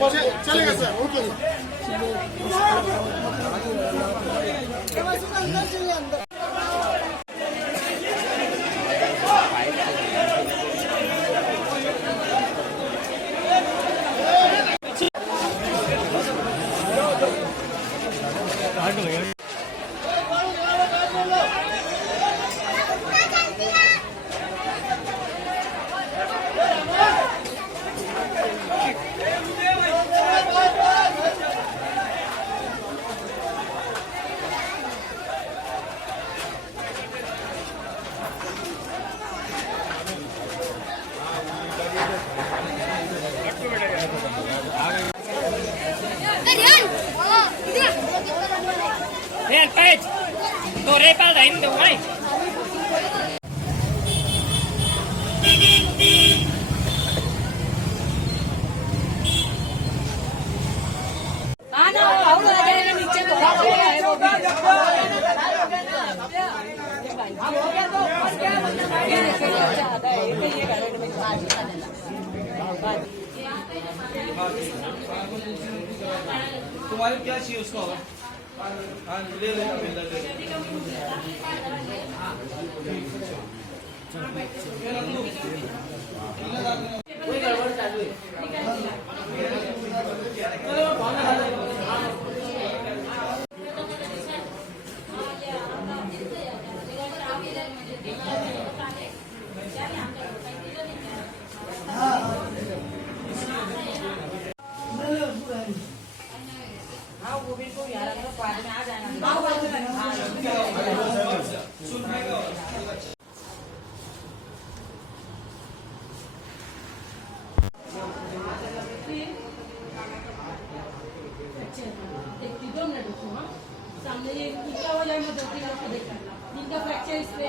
चलेगा sir, okay sir. Tôi đây ba đánh được đấy. तुम्हारे क्या चाहिए उसका? हाँ ले लो कोई गड़बड़ चालू है। वो बिल्कुल यार अगर बाद में आ जाएगा सामने ये क्या हो जाए मैं 2-3 लोग को देखा इनका फ्रैक्चर इस पे